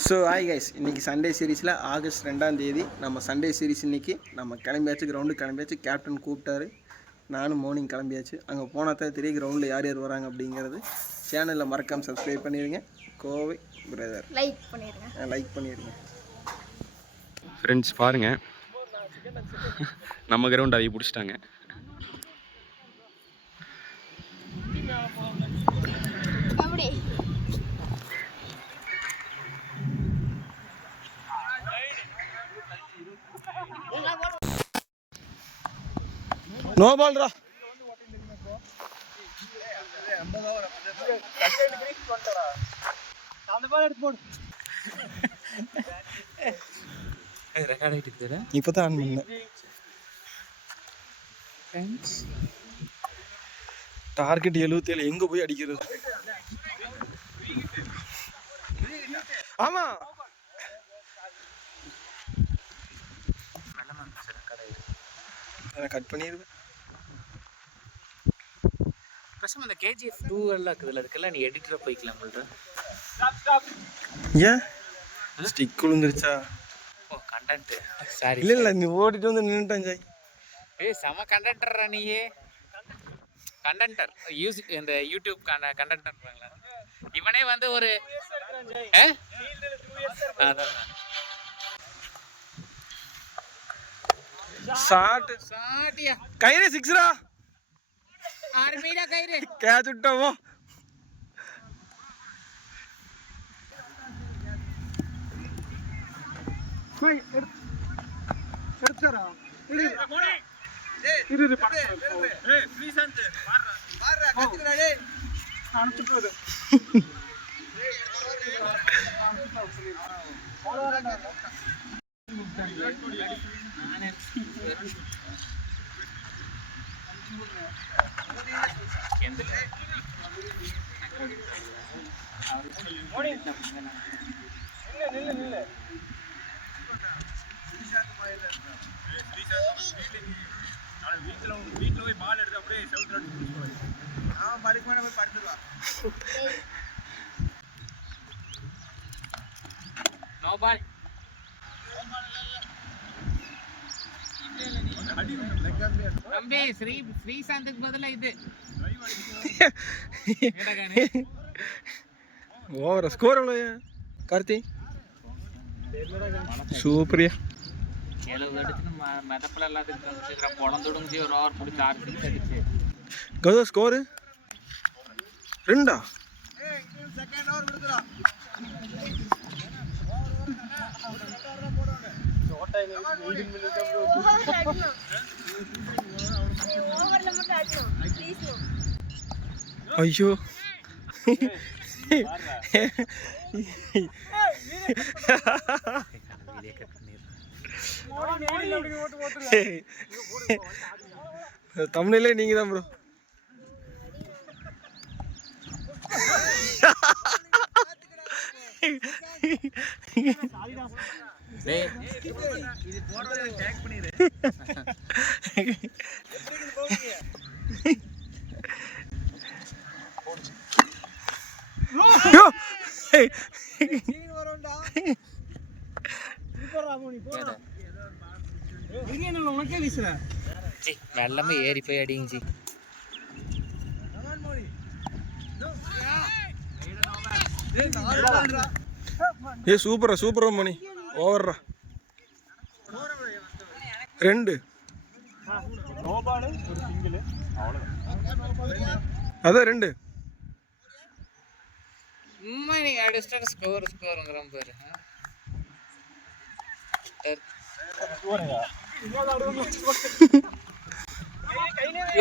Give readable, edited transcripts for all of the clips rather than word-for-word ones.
So hi guys, இன்றைக்கி Sunday சீரீஸில் August 2ஆம் தேதி நம்ம சண்டே சீரீஸ் இன்றைக்கி நம்ம கிளம்பியாச்சு, கிரவுண்டு கிளம்பியாச்சு. கேப்டன் கூப்பிட்டாரு, நானும் மார்னிங் கிளம்பியாச்சு. அங்கே போனால் தான் தெரியும் கிரவுண்டில் யார் யார் வராங்க அப்படிங்கிறது. சேனலில் மறக்காமல் சப்ஸ்கிரைப் பண்ணிடுங்க. கோவை பிரதர் லைக் பண்ணிடுங்க. ஃப்ரெண்ட்ஸ் பாருங்கள், நம்ம கிரவுண்ட் அவி பிடிச்சிட்டாங்க. நோ பால்ரா. இப்பதான் ஆன் பண்ணேன். டார்கெட் 77. எங்க போய் அடிக்கிறது? ஆமா, கட் பண்ணிடுவேன். பிரசம் அந்த KGF 2 எல்லாம் இருக்குதுல, அதுக்கெல்லாம் நீ எடிட்டரா போய்க்கலாம் உங்கள்ட்ட. ஏன் ஸ்டிக் விழுந்துருச்சா? ஓ கண்டென்ட், சாரி. இல்ல நீ ஓடிட்டு வந்து நின்னுட்டான் ஜாய். ஏய் செம கண்டென்ட்டரா நீ. கண்டென்ட்டர் யூஸ் இந்த யூடியூப் கண்டென்ட்டர்ங்கறாங்களா? இவனே வந்து ஒரு அதான் சாட்டியா கைரே 6ரா. ஆர்மிடா கைரே கேட்ச் விட்டோமோ. எடுத்துறா இரு ஏய் ஃப்ரீசன்ட் பாறா கத்துடா டேய் அனுப்புறது. வீட்டுல போய் பால் எடுத்து அப்படியே செவுத்துல படுக்கமான போய் படுத்துருவா. No ball. தம்பி ஸ்ரீசாந்துக்கு பதிலா இது ஓவர ஸ்கோர் எவ்வளவு கார்த்தி? சூப்பரியா 70 அடிச்சு மெதப்பல எல்லாத்துக்கும் காமிச்சிருக்கான். பொழந்துடுங்கி ஒரு ஓவர் பிடிச்சி 6 சிக்ஸ் அடிச்சு. கௌதம் ஸ்கோரு 2. செகண்ட் ஓவர் விடுறா. ஐயோ தமிழ்லே நீங்க தான் ப்ரோ. டேய் இது போடுறத டேக் பண்ணிரு. யோ சீனி வரண்டா. சூப்பர் ராமோனி போடா. பிரியாணில உனக்கே வீசுற. ஜி வெள்ளமே ஏறி போய் அடிங்க ஜி. ரமன் மோனி. டேய் நாலுடா. ஏ சூப்பரா சூப்பரா மணி. ஓவர்ரா 2. நோ பால் ஒரு சிங்கிள் அவ்வளவுதான். அதான் 2. சும்மா நீ அடிஸ்டர் ஸ்கோருங்கறான் பாரு.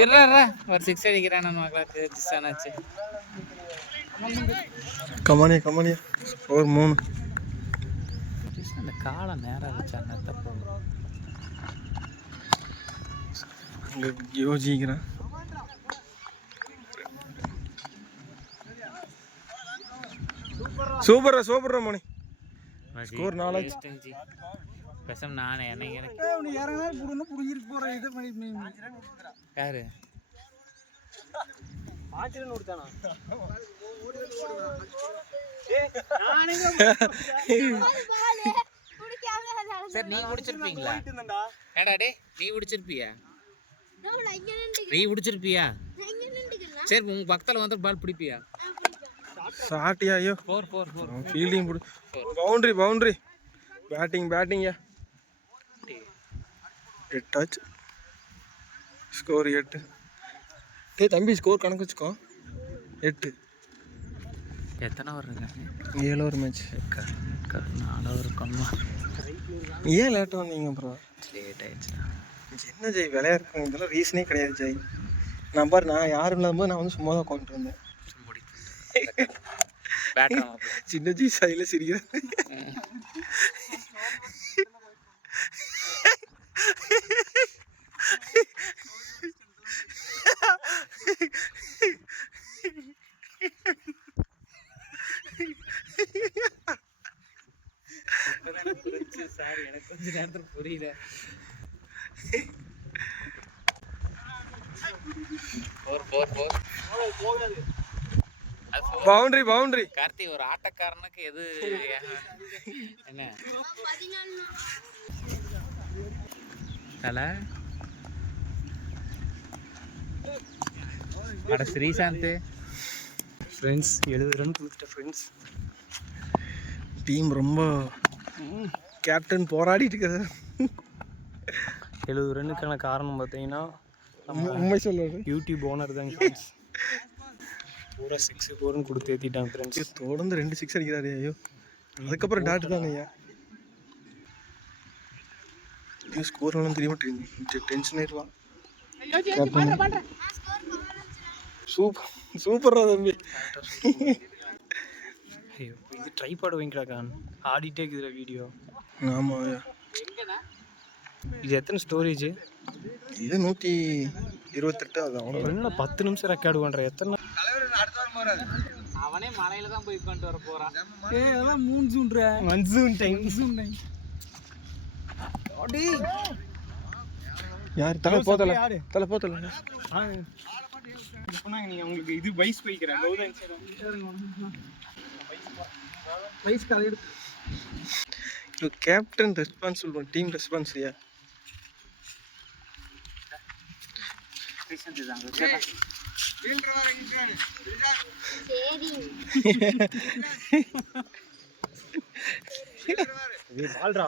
இருடா ஒரு 6 அடிக்கிறான் நான் மகளே ஜிசானாச்சு. கமானியா ஸ்கோர் 3. அந்த கால நேரா வச்சா தப்பு. யோசிக்கிறேன். சூப்பரா மணி. Score 4 G. பேசாம நானே எனக்கு நீ இறங்கனா புடுன்னு புடிங்கிட்டு போற இது பண்ணி யாரு மாச்சிரன் ஓடுதானா? சரி நீ குடிச்சிருப்பீங்களா? ஏடா டே நீ குடிச்சிருப்பியா? நீ குடிச்சிருப்பியா? சரி உங்க பக்கத்துல வந்து பால் பிடிப்பியா? சாட்டியா? ஐயோ 4 ஃபீல்டிங் போடு. பவுண்டரி பேட்டிங்யா 8 ஆச்சு. ஸ்கோர் 8. டேய் தம்பி ஸ்கோர் கணக்கு வச்சுக்கோ. 8. எத்தனை ஓவர் இருக்காங்க? 7 ஓவர் மேட்ச். 4 ஓவர் இருக்கணுமா? ஏன் லேட்டாக வந்தீங்க ப்ரோ? லேட் ஆயிடுச்சு. என்ன ஜெய் விளையாடுறேன், இதெல்லாம் ரீசனே கிடையாது ஜெய். நான் பாரு, நான் யாரும் இல்லாமல் நான் வந்து சும்மா தான் உட்காந்துட்டு இருந்தேன். சின்ன ஜி சைடில் சிரிக்கிறேன். சார் எனக்கு கொஞ்ச நேரத்துல புரியல. பவுண்டரி கார்த்தி, ஒரு ஆட்டக்காரனுக்கு எது என்ன தலை? அட ஸ்ரீசாந்த் ஃப்ரெண்ட்ஸ் 70 ரன் கொடுத்துட்டேன் ஃப்ரெண்ட்ஸ். டீம் ரொம்ப கேப்டன் போராடிட்டு இருக்கிறது. 70 ரன்னுக்கான காரணம் பார்த்தீங்கன்னா உண்மை சொல்லுறது யூடியூப் ஓனர் தாங்க ஃப்ரெண்ட்ஸ். பூரா 6 4ன்னு கொடுத்து ஏற்றிட்டாங்க ஃப்ரெண்ட்ஸ். தொடர்ந்து 2 6 அடிக்கிறாரு. ஐயோ, அதுக்கப்புறம் டாட்டு தானே ஐயா. ஸ்கோர் ஒன்றும் தெரியுமா? டென்ஷன் ஆயிடுவான். சூப்பரா தம்பி. ஐயோ, இது ட்ரைபாட் வாங்கிக்கிறாக்கான், ஆடிட்டே இருக்குதுல வீடியோ. ஆமாம் ஐயா. இது எத்தனை ஸ்டோரேஜ்? இது 128. அது அவ்வளோ என்ன 10 நிமிஷம் ரெக்கார்டு பண்ணுற? எத்தனை அவனே மலையில தான் போய் உட்காந்து வர போறான். அதெல்லாம் மன்சூன் டைம். யார் தலை போத்தல சொன்னாங்க நீங்கள் உங்களுக்கு இது வைஸ் போய்க்கிறேன். கேப்டன் ரெஸ்பான்சிபிள், டீம் ரெஸ்பான்சிபிலியா? பால்ரா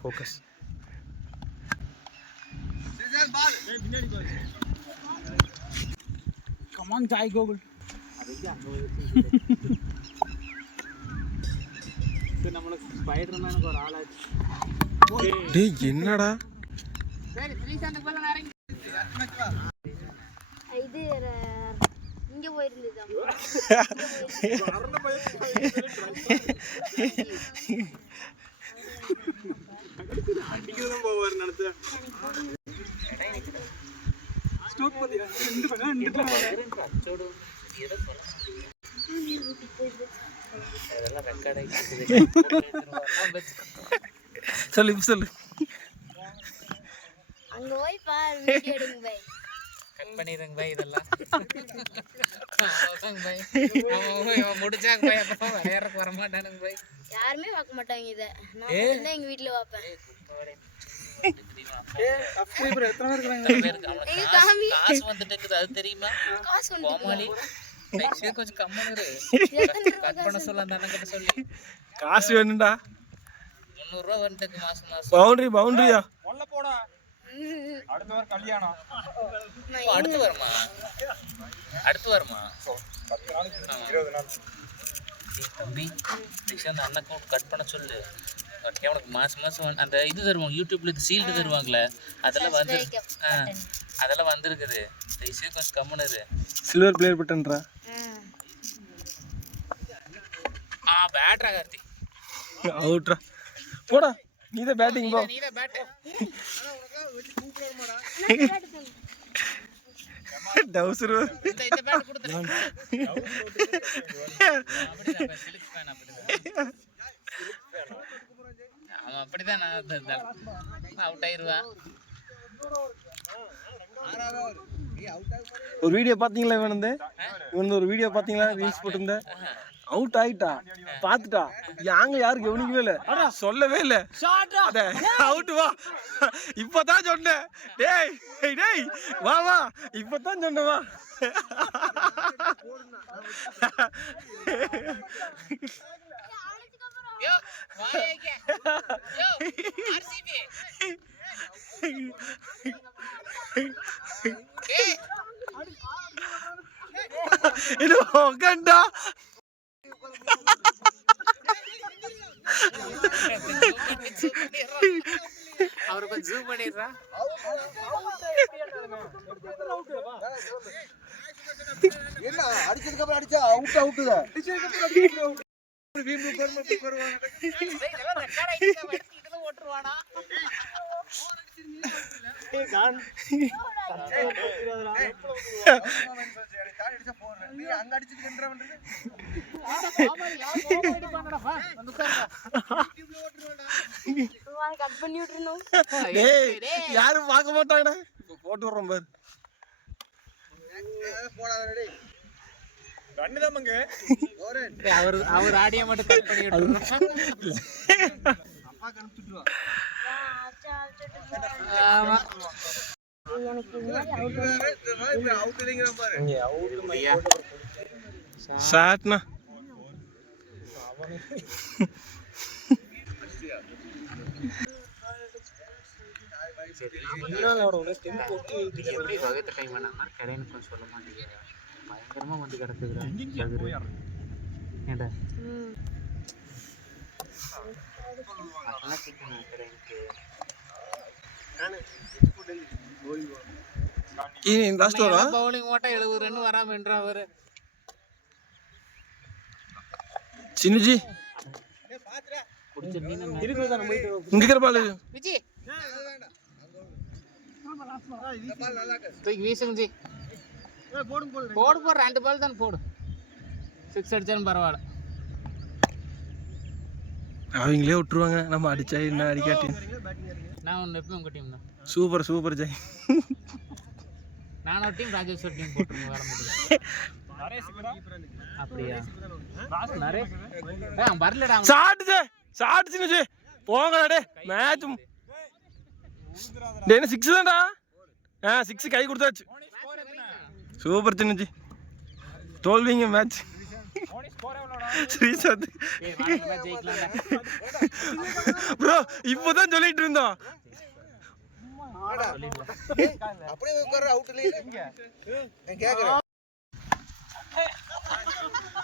ஃபோக்கஸ். கமான் ஜாய் கோகுல். நம்மளுக்கு ஸ்பைடர்மேனுக்கு ஒரு ஆளாச்சு. டேய் என்னடா சரி ஸ்ரீசாந்த் போல நேரம் இது இங்க போயிருந்தது. சொல்லு அங்க போய் பாரு, வீடியோ எடுங்க பை. கட் பண்ணிடுங்க பை. இதெல்லாம் முடிச்சாங்க பை. அப்புறம் விளையாடுறதுக்கு வர மாட்டானுங்க பை. யாருமே பார்க்க மாட்டாங்க இத. நான் மட்டும் தான் எங்க வீட்ல பார்ப்பேன். காசு வந்துட்டு இருக்குது, அது தெரியுமா? காசு கோமாளி கொஞ்சம் கம்மனு கட் பண்ண சொல்ல அந்த அண்ணன் கிட்ட சொல்லி. காசு வேணும்டா. 300 ரூபா வந்துட்டு மாசம். பவுண்டரியா? அடுத்த வாரம் கல்யாணம். அடுத்து வருமா? 20 நாள் தம்பி அந்த அண்ணன் கட் பண்ண சொல்லு. உனக்கு மாசம் அந்த இது தருவாங்க, யூடியூப்ல இது சீல்டு தருவாங்களே, அதெல்லாம் வந்து அதெல்லாம் வந்திருக்குது. கொஞ்சம் கம்முனது. சில்வர் பிளேயர் பட்டன்ரா. பேட்ரா கார்த்தி அவுட்ரா. போடா, நீதான் பேட்டிங் போ. நீதான் பேட். டவுசர் இந்த பேட் கொடுத்துறேன். அப்படிதான் சிலிக் ஃபேன் அப்படிதான். அவன் அப்படிதான் அவுட் ஆயிருவான். ஒரு வீடியோ பாத்தீங்களா? இவன் ஒரு வீடியோ பாத்தீங்களா? ரீல்ஸ் போட்டிருந்தேன். அவுட் ஆயிட்டா பாத்துட்டா யாங்க யாரும் கவனிக்கவே இல்ல சொல்லவே இல்ல அவுட் வா இப்பதான் சொன்னேன் டேய் டேய் வா வா இப்பதான் சொன்ன வா இது கண்டா அவருக்கு ஜூம் பண்ணிடுறா என்ன அடிச்சதுக்கு அப்புறம் அடிச்சா அவுட் அவுட் தான் யாரும் பார்க்க மாட்டாங்கடா போட்டு விடுறோம் பாரு அவர் ஆடியோ மட்டும் கட் பண்ணி சாட்னா எப்படி வகத்தை டைம் பண்ணாங்கன்னா கடைன்னு கொஞ்சம் சொல்ல மாட்டேங்க பயங்கரமா வந்து கிடக்குதுடா ஏண்டா பவுலிங் ஓட்ட 70 ரன் வராம என்றா அவரு சின்னஜி இங்க பால் விஜி தூக்கி வீசுங்க ஜி போடு 2 பால் தான் போடு 6 அடிச்சாலும் பரவாயில்ல அவங்களே விட்டுருவாங்க நம்ம அடிச்சா என்ன அடிக்காட்டி நான் ஒன்று எப்பயும் உங்கள் டீம் தான் சூப்பர் சூப்பர் ஜெய் நான் ஒரு டீம் ராஜேஷ் ஒரு டீம் போட்டுருங்க வர முடியும் அப்படியா நரேஷ் வரலடா சாட்டு சின்னஜி போங்கடா டே மேட்ச் டே 6 தான்டா 6 கை கொடுத்தாச்சு சூப்பர் சின்னஜி தோல்விங்க மேட்ச் ஸ்ரீசாந்த் ப்ரோ இப்போதான் சொல்லிட்டு இருந்தோம்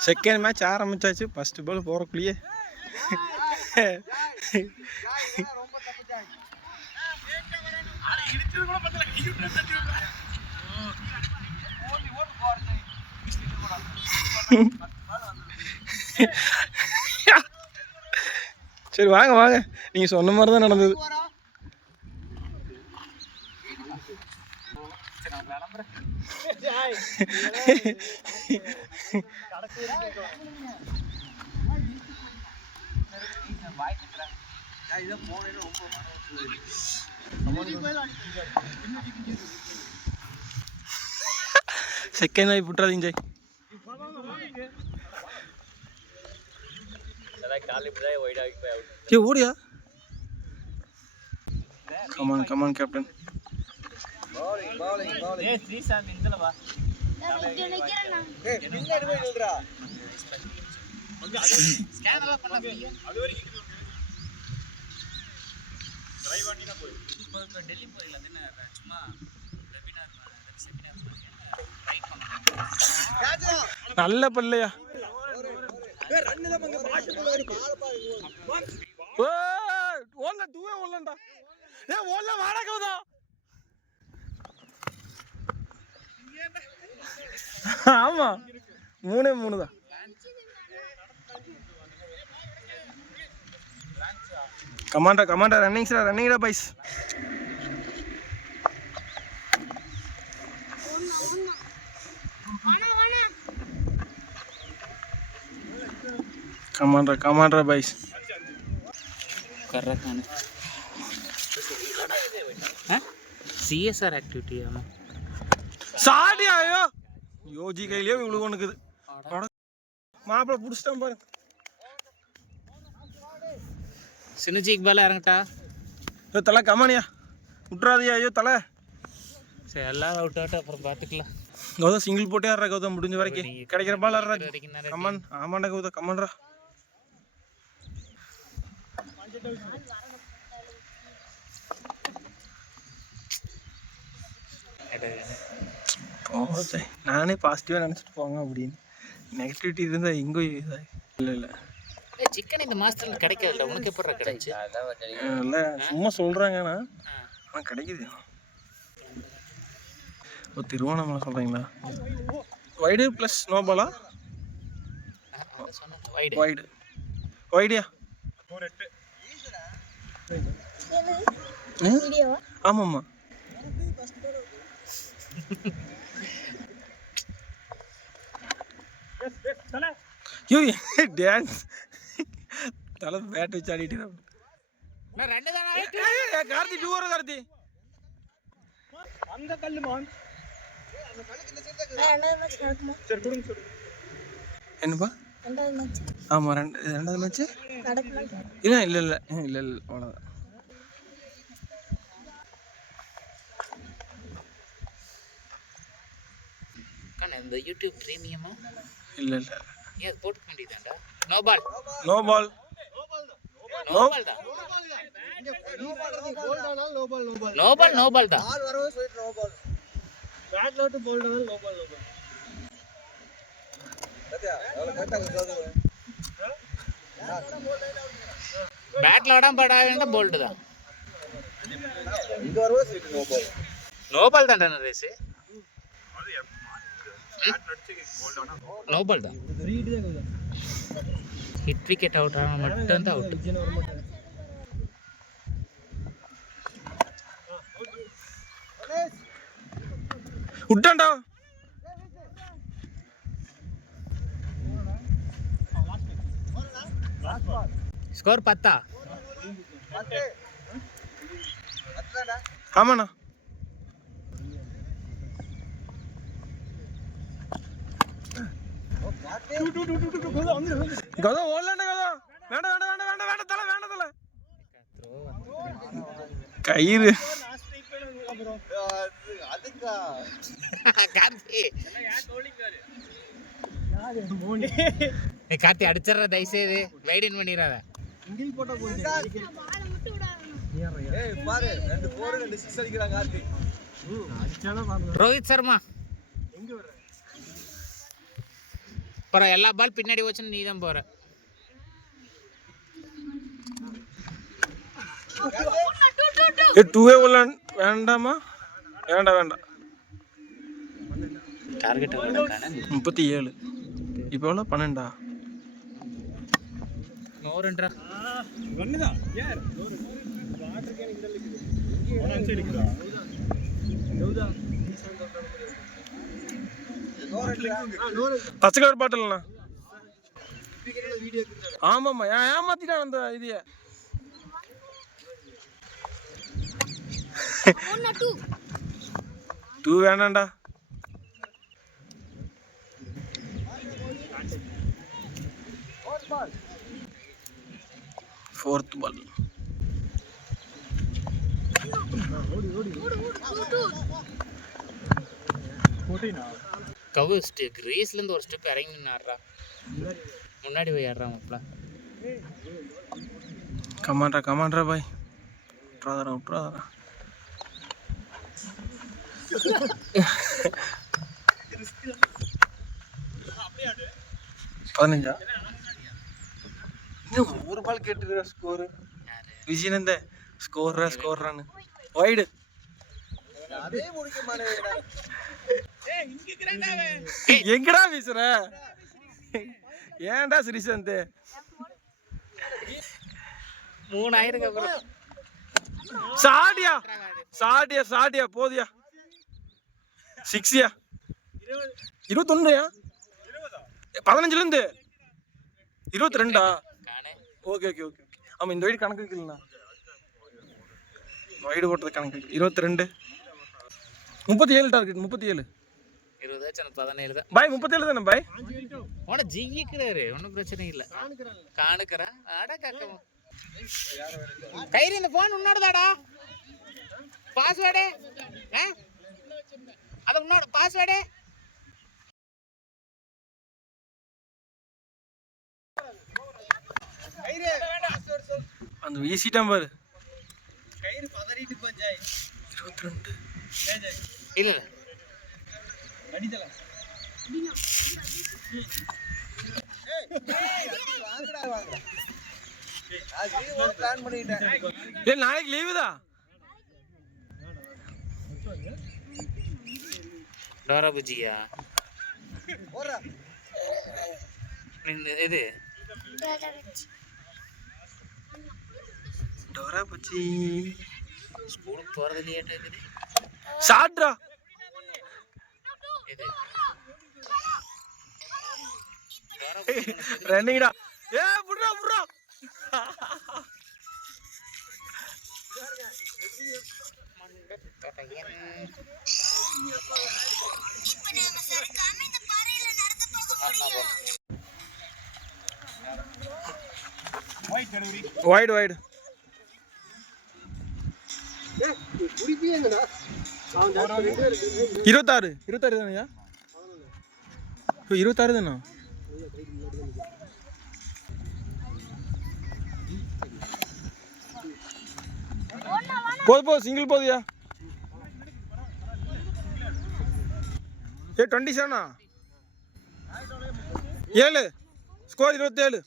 செகண்ட் மேட்ச் ஆரம்பிச்சாச்சு ஃபர்ஸ்ட் பால் போறக்குள்ளேயே சரி வாங்க வாங்க நீங்க சொன்ன மாதிரி தான் நடந்தது செகண்ட் வாய் விட்டுறாதீங்க ஜெய் ஓடியா கமான் கமான் கேப்டன் நல்ல பல்லையா ஆமா 3 தான் கமாண்டா ரன்னிங்டா பைஸ் कमांडर बाइस कर रखा है सीएसआर एक्टिविटी है साड़ी आयो योजी கையிலே இவ்வளவு ஒண்ணுக்குது மாப்பிள்ளை பிடிச்சிட்டான் பாரு. சின்னஜிக்கு பால இறங்கட்டா. ஐயோ தலை கமானியா விட்றாதியா. ஐயோ தலை சரி எல்லாம் அவுட் ஆகிட்டு அப்புறம் பார்த்துக்கலாம். கௌதம் சிங்கிள் போட்டே ஆடுறா கௌதம், முடிஞ்ச வரைக்கும் கிடைக்கிற பால் ஆடுறா. கமான் ஆமாண்டா கௌதம் கமான்ரா. நானே பாசிட்டிவாக நினச்சிட்டு போங்க அப்படின்னு நெகட்டிவிட்டி இருந்தால் எங்கோ இல்லை இல்லை சிக்கன் இந்த மாசத்துல கிடைக்காதுல்ல, உனக்கு எப்படி கிடைச்சு? இல்லை சும்மா சொல்கிறாங்கண்ணா, ஆனால் கிடைக்குது. ஓ திருவோணமலை சொல்கிறீங்களா? வைடு ப்ளஸ் நோபாலா? வைடு வைடியா? ஆமாம்மா. ஐயோ டான்ஸ் தலை பேட் வச்சு ஆடிட்டு கார்த்தி 2 வரும். கார்த்தி அந்த கல்லு மான் என்னப்பா? ஆமாம் ரெண்டாவது மேட்ச்சு இல்லை இல்லை இல்லை இல்லை இல்லை அவ்வளோதான். இந்த யூடியூப் பிரீமியமா? இல்லை இல்லை ஏன் போட்டுக்க வேண்டியதாண்டா? No ball no ball no ball தான். நோ பால் நோ பால் தான். பேட்ல ஓடாம படாத போல்ட் தான். நோ பால் தான்டா ரேஸ். நோ பால் தான். ஹிட் விக்கெட் அவுட் ஆனா மட்டும் தான் அவுட். விட்டான்டா. ஸ்கோர் 10. ஆமாண்ணா. கௌதம் ஓடலாண்டா கௌதம். வேண்டாம் வேண்டாம் வேண்டாம் வேண்டாம் வேண்டாம் தலை வேண்டாம் தலை. கயிறு கார்த்தி அடிச்சிடற தயவுசெய்து வைடன் பண்ணிடாத. ரோஹித் சர்மா அப்புறம் எல்லா பால் பின்னாடி வச்சுன்னு நீ தான் போற. டூவே வேண்டாமா? வேண்டாம் வேண்டாம். டார்கெட் 37. இப்போ எவ்வளோ 12? நோ ரன்டா. ஒண்ணுதான் யார் வாட்டர் கேன் இதெல்லாம் இருக்குது. ஒரு நிமிஷம் இருக்குதா? பச்சை கலர் பாட்டில்ண்ணா. ஆமாம்மா ஏமாத்திட்டான் அந்த இதைய. டூ வேணாண்டா. Fourth ball. கவு ரேஸ்ல இருந்து ஒரு ஸ்டெப் இறங்கி நின்னாடுறா. முன்னாடி போய் ஆடுறான் மாப்ள. கமாண்ட்ரா பாய். விட்றாதரா. 15. இன்னும் ஒரு பால் கேட்டுக்கிற ஸ்கோரு. விஜயநந்த ஸ்கோர்றான்னு வைடு. எங்கடா வீசுற? ஏன்டா ஸ்ரீசந்த் 3000 அப்புறம் சாடியா போதியா 6யா 21யா 15லேருந்து 22. ஓகே ஆமாம் இந்த வைடு கணக்கு வைக்கலண்ணா. வைடு போட்டது கணக்கு 22. 37 டார்கெட் 37. 20 ஆச்சு, எனக்கு 17 தான். பாய் 37 தானே பாய்? உன ஜிக்கிறாரு, ஒன்றும் பிரச்சனை இல்லை. காணுக்கிறேன் அட காக்க கயிறு. இந்த போன் உன்னோடதாடா? பாஸ்வேர்டு அது உன்னோட பாஸ்வேர்டு. அந்த வீசிட்டான் பாரு. கயிறு பதறிட்டு போஞ்சாய். 22 இல்ல அடிதலாம். நாளைக்கு லீவு தான். டோரா புஜியா இது டோரா புஜி ஸ்கூலுக்கு போறது லேட் இருக்குது. சாட்ரா இது ரன்னிங்டா. ஏ புட்றா புட்றா. Wide wide. 26 தானயா? 26 தானா? போது சிங்கிள் போதியா? 27 7 ஸ்கோர் 27.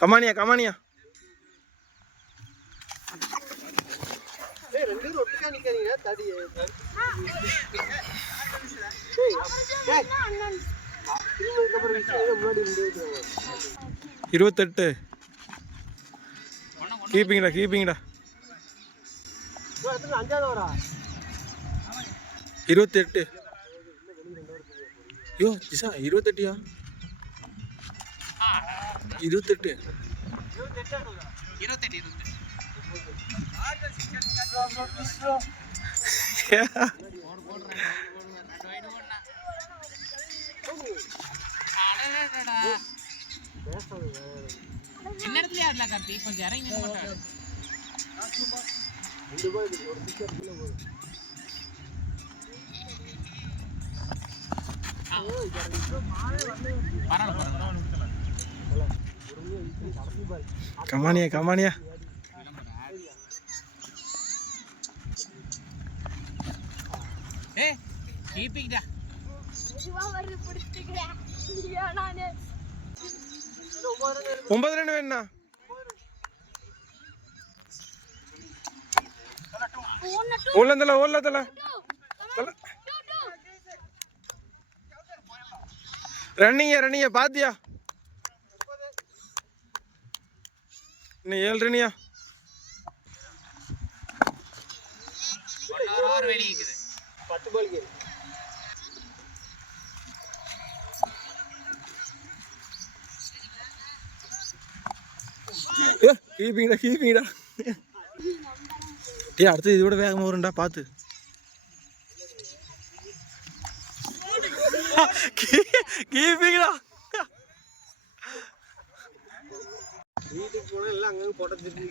கமானியா கமானியா. இருபத்தெட்டு. கீப்பிங்கடா கீப்பிங்கடா. 28. யோ ஜிசா 28யா? 28. 28. சின்ன இடத்துல ஆடல கார்த்தி, கொஞ்சம் இறங்கி மாட்டாரு. கமானியா கமானியா. ஏய் கீப்பிங்டா. 9 ரன் வேணா. ஓடல ஓடல தல. ரன்னிங்க பாத்தியா? இன்னும் 7 ரன்னியா. 1 ஓவர் வெளியே இருக்குது. 10 பாலுக்கு. கீப்பிங்கடா. டேய் அடுத்து இது விட வேகமாக வரும்டா பார்த்து. கீப்பிங்கடா. வீட்டுக்கு போனா எல்லாம் அங்க போட்ட திருப்பி.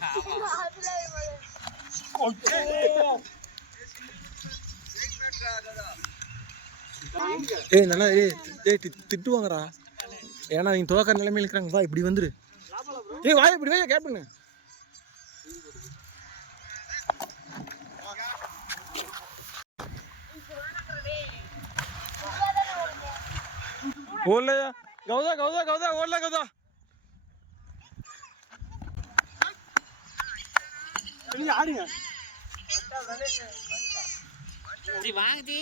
ஏய் நல்லா திட்டுவாங்கடா. ஏன்னா நீங்க தோக்கிற நிலைமையில இருக்கிறாங்க. வா இப்படி வந்துரு. ஏய் வாய் இப்படி வாய் கேப்டன். ஓடலையா கௌதா ஓடல கௌதா. ஆடுங்க. ஜி வாங்க ஜி.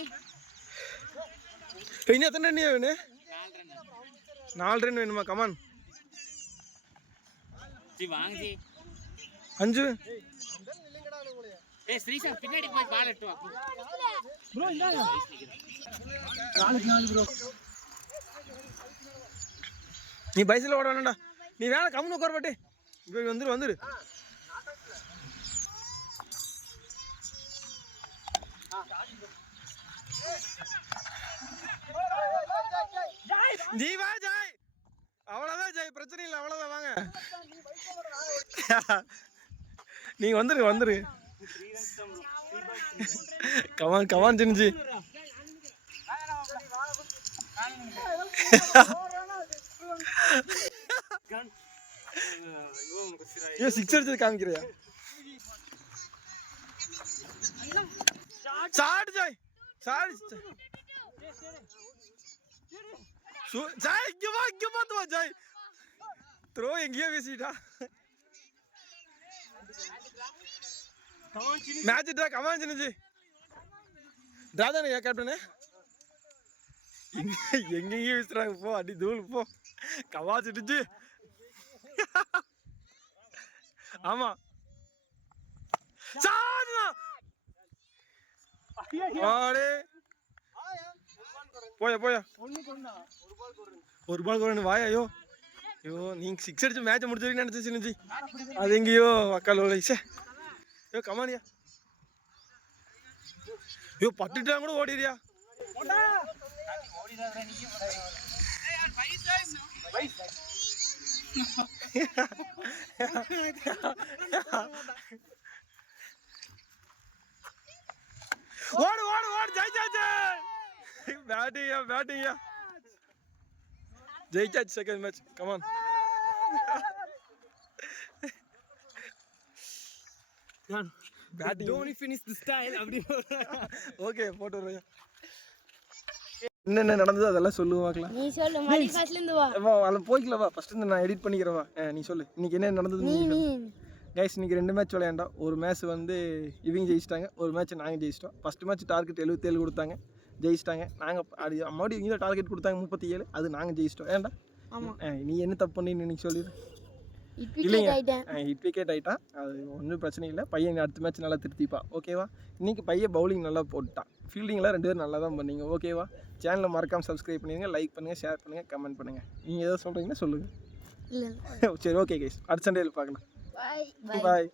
இன்னும் எத்தனை ரன் வேணும்? 4 ரன் வேணுமா? கமான் ஜி வாங்க ஜி. 5. ஏய் ஸ்ரீசா பின்னாடி போய் பால் எடுத்து வா ப்ரோ. இந்தாங்க 4 ப்ரோ. நீ பைசில் ஓட வேணாம்டா. நீ வேணா கம்முன்னு உட்கார பாட்டு. இப்போ வந்துரு. நீ வா ஜாய், அவ்வளோதான் ஜாய், பிரச்சனை இல்லை, அவ்வளோதான் வாங்க. நீங்க வந்துரு. கமான் சின்ஜி. ஏ 6 அடிச்சது காமிக்கிறியா? சாடு ஜாய், சாடு ஜாய், இங்க பார்த்து வா ஜாய். த்ரோ எங்கேயோ பேசிட்டா. मैच ड्रा कमान चिन्नजी ड्रा தானே யா கேப்டன் எங்கேயே விசுறாங்க போ அடி தூள் போ கவா சிட்டுச்சு ஆமா சாடுடா ஆளே போயா ஒரு பால் கோரணும் வாயா ஐயோ நீங்க 6 அடிச்சு மேட்ச் முடிச்சிருக்கீங்கன்னு நினைச்சேன் சின்னஜி அது எங்கேயோ வக்கால் ஓலைச்சே ஐயோ கமானியா ஐயோ பட்டுட்டா கூட ஓடிறியா ஓடு ஜெய் பேட்டிங்கயா ஜெயிச்சாச்சு second match come on Don't finish the style அப்படி ஓகே போட்டு வரேன் என்னென்ன நடந்தது அதெல்லாம் சொல்லுவாங்களா நீ சொல்லு மடி காசுல இருந்து வா அதுல போய்க்கல வா ஃபர்ஸ்ட் நான் எடிட் பண்ணிக்கிறேன் வா நீ சொல்லு இன்னைக்கு என்ன நடந்தது நீ கைஸ் இன்னைக்கு 2 மேட்ச் விளையாண்டோம் ஒரு மேட்ச் வந்து இவங்க ஜெயிச்சிட்டாங்க ஒரு மேட்ச் நாங்கள் ஜெயிச்சிட்டோம் ஃபர்ஸ்ட் மேட்ச் டார்கெட் 77 கொடுத்தாங்க ஜெயிச்சிட்டாங்க நாங்கள் அது மறுபடியும் இவங்க டார்கெட் கொடுத்தாங்க 37 அது நாங்கள் ஜெயிச்சிட்டோம் ஏன்டா நீ என்ன தப்பு பண்ணி இன்னைக்கு சொல்லிடு ஹிட் விக்கெட் ஆகிட்டான் அது ஒன்றும் பிரச்சனை இல்லை பையன் அடுத்த மேட்ச் நல்லா திருத்திப்பா ஓகேவா இன்றைக்கி பையன் பவுலிங் நல்லா போட்டுட்டான் ஃபீல்டிங்லாம் 2 பேரும் நல்லா தான் பண்ணீங்க ஓகேவா சேனலை மறக்காமல் சப்ஸ்கிரைப் பண்ணிடுங்க லைக் பண்ணுங்கள் ஷேர் பண்ணுங்கள் கமெண்ட் பண்ணுங்கள் நீங்கள் எதாவது சொல்கிறீங்கன்னா சொல்லுங்கள் இல்லை சரி ஓகே கைஸ் அடுத்த சண்டேயில் பார்க்கலாம் பாய் பாய்